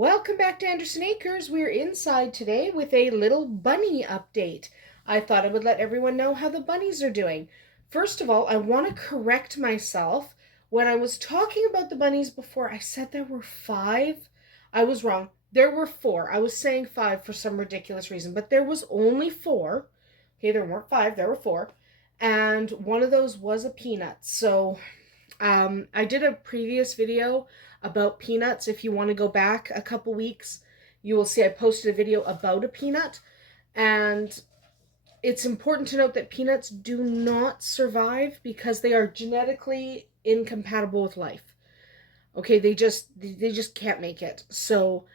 Welcome back to Andersen Acres. We're inside today with a little bunny update. I thought I would let everyone know how the bunnies are doing. First of all, I want to correct myself. When I was talking about the bunnies before, I said there were 5. I was wrong. There were 4. I was saying 5 for some ridiculous reason, but there was only 4. Okay, there weren't 5, there were 4. And one of those was a peanut. So I did a previous video about peanuts. If you want to go back a couple weeks, you will see I posted a video about a peanut. And it's important to note that peanuts do not survive because they are genetically incompatible with life. Okay, they just can't make it. So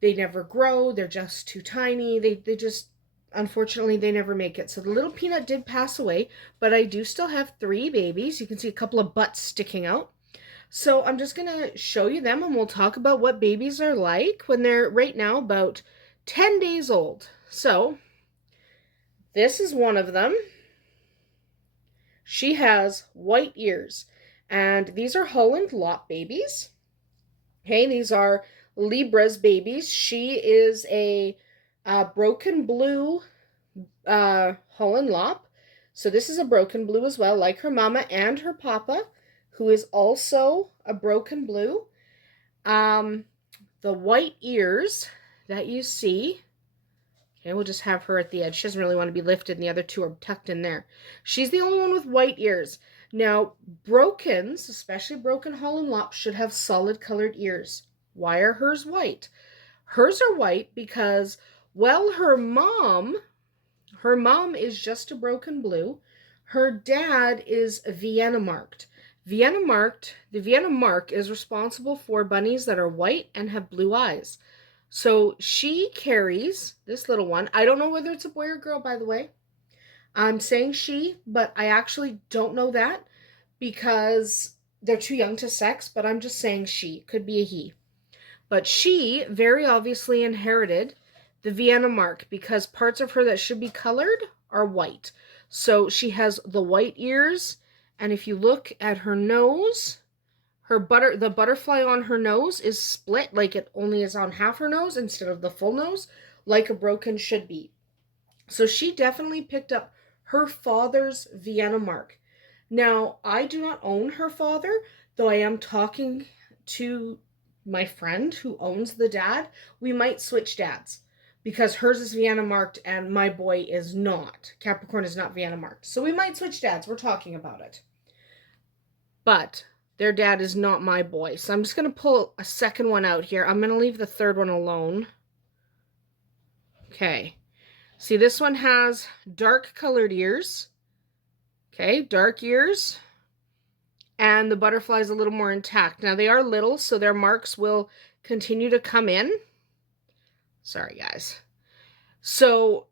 they never grow. They're just too tiny. They just, unfortunately, they never make it. So the little peanut did pass away, but I do still have 3 babies. You can see a couple of butts sticking out. So I'm just going to show you them, and we'll talk about what babies are like when they're right now about 10 days old. So this is one of them. She has white ears, and these are Holland Lop babies. Okay, these are Libra's babies. She is a broken blue Holland Lop. So this is a broken blue as well, like her mama and her papa, who is also a broken blue. The white ears that you see, okay, we'll just have her at the edge. She doesn't really want to be lifted, and the other 2 are tucked in there. She's the only one with white ears. Now, brokens, especially broken Holland Lops, should have solid colored ears. Why are hers white? Hers are white because, well, her mom is just a broken blue. Her dad is Vienna marked. The Vienna mark is responsible for bunnies that are white and have blue eyes. So she carries this little one. I don't know whether it's a boy or girl, by the way. I'm saying she, but I actually don't know that because they're too young to sex, but I'm just saying she. Could be a he. But she very obviously inherited the Vienna mark because parts of her that should be colored are white. So she has the white ears, and if you look at her nose, the butterfly on her nose is split, like it only is on half her nose instead of the full nose, like a broken should be. So she definitely picked up her father's Vienna mark. Now, I do not own her father, though I am talking to my friend who owns the dad. We might switch dads because hers is Vienna marked and my boy is not. Capricorn is not Vienna marked. So we might switch dads. We're talking about it. But their dad is not my boy. So I'm just going to pull a second one out here. I'm going to leave the third one alone. Okay. See, this one has dark colored ears. Okay, dark ears. And the butterfly is a little more intact. Now, they are little, so their marks will continue to come in. Sorry, guys. So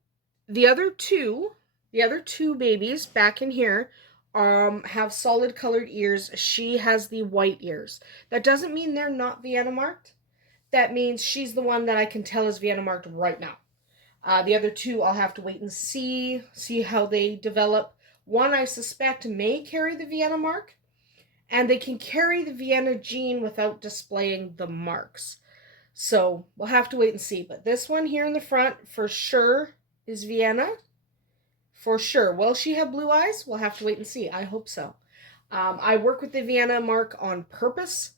the other two babies back in here have solid colored ears. She has the white ears. That doesn't mean they're not Vienna marked. That means she's the one that I can tell is Vienna marked right now. The other 2, I'll have to wait and see how they develop. One, I suspect, may carry the Vienna mark, and they can carry the Vienna gene without displaying the marks. So we'll have to wait and see. But this one here in the front, for sure, is Vienna. For sure. Will she have blue eyes? We'll have to wait and see. I hope so. I work with the Vienna mark on purpose.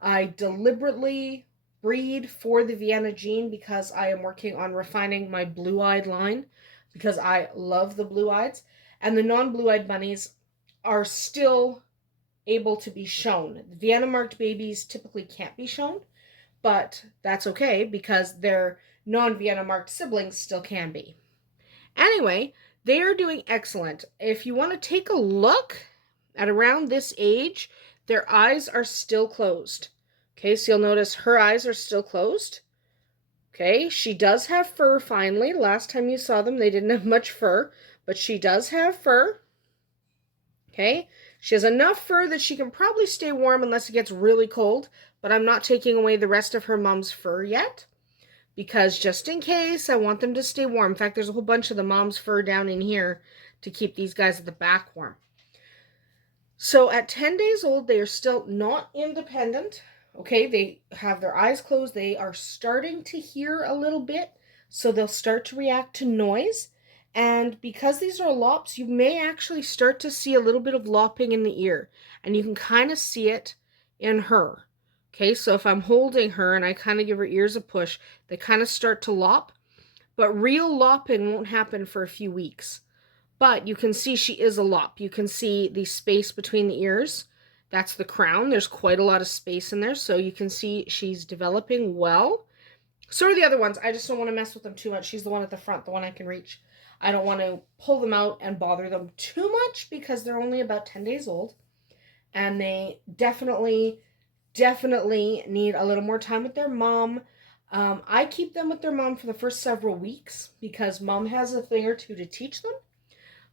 I deliberately breed for the Vienna gene because I am working on refining my blue-eyed line because I love the blue-eyeds. And the non-blue-eyed bunnies are still able to be shown. The Vienna marked babies typically can't be shown, but that's okay because their non-Vienna marked siblings still can be. Anyway, they are doing excellent. If you want to take a look at around this age, their eyes are still closed. Okay, so you'll notice her eyes are still closed. Okay, she does have fur finally. Last time you saw them, they didn't have much fur, but she does have fur. Okay, she has enough fur that she can probably stay warm unless it gets really cold, but I'm not taking away the rest of her mom's fur yet because just in case, I want them to stay warm. In fact, there's a whole bunch of the mom's fur down in here to keep these guys at the back warm. So at 10 days old, they are still not independent, Okay, they have their eyes closed. They are starting to hear a little bit, so they'll start to react to noise. And because these are lops, you may actually start to see a little bit of lopping in the ear, and you can kind of see it in her. Okay, so if I'm holding her and I kind of give her ears a push, they kind of start to lop, but real lopping won't happen for a few weeks. But you can see she is a lop. You can see the space between the ears. That's the crown. There's quite a lot of space in there, so you can see she's developing well. So are the other ones. I just don't want to mess with them too much. She's the one at the front, the one I can reach. I don't want to pull them out and bother them too much because they're only about 10 days old. And they definitely need a little more time with their mom. I keep them with their mom for the first several weeks because mom has a thing or two to teach them.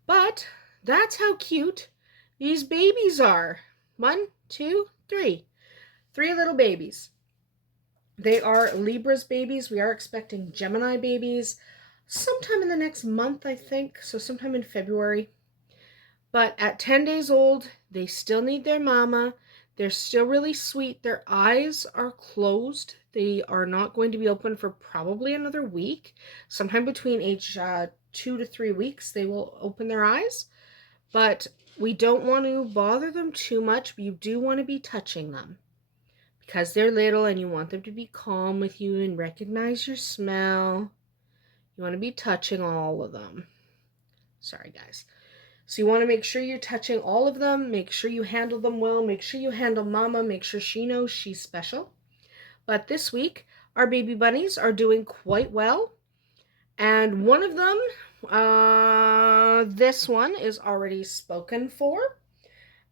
But that's how cute these babies are. 1, 2, 3. 3 little babies. They are Libra's babies. We are expecting Gemini babies sometime in the next month, I think. So sometime in February. But at 10 days old, they still need their mama. They're still really sweet. Their eyes are closed. They are not going to be open for probably another week. Sometime between age 2 to 3 weeks, they will open their eyes. But we don't want to bother them too much. You do want to be touching them because they're little and you want them to be calm with you and recognize your smell. You want to be touching all of them. Sorry, guys. So you want to make sure you're touching all of them. Make sure you handle them well. Make sure you handle mama. Make sure she knows she's special. But this week, our baby bunnies are doing quite well. And one of them, this one is already spoken for.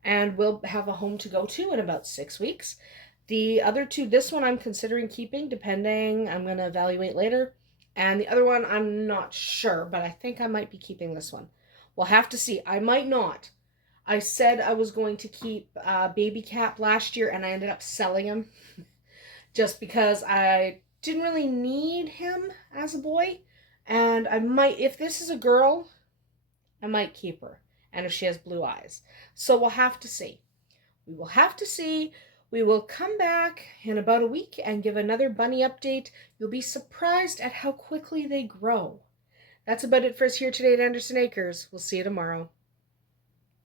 And we'll have a home to go to in about 6 weeks. The other two, this one I'm considering keeping, depending. I'm going to evaluate later. And the other one, I'm not sure, but I think I might be keeping this one. We'll have to see. I might not. I said I was going to keep Baby Cap last year, and I ended up selling him just because I didn't really need him as a boy. And I might, if this is a girl, I might keep her. And if she has blue eyes. So we'll have to see. We will have to see. We will come back in about a week and give another bunny update. You'll be surprised at how quickly they grow. That's about it for us here today at Andersen Acres. We'll see you tomorrow.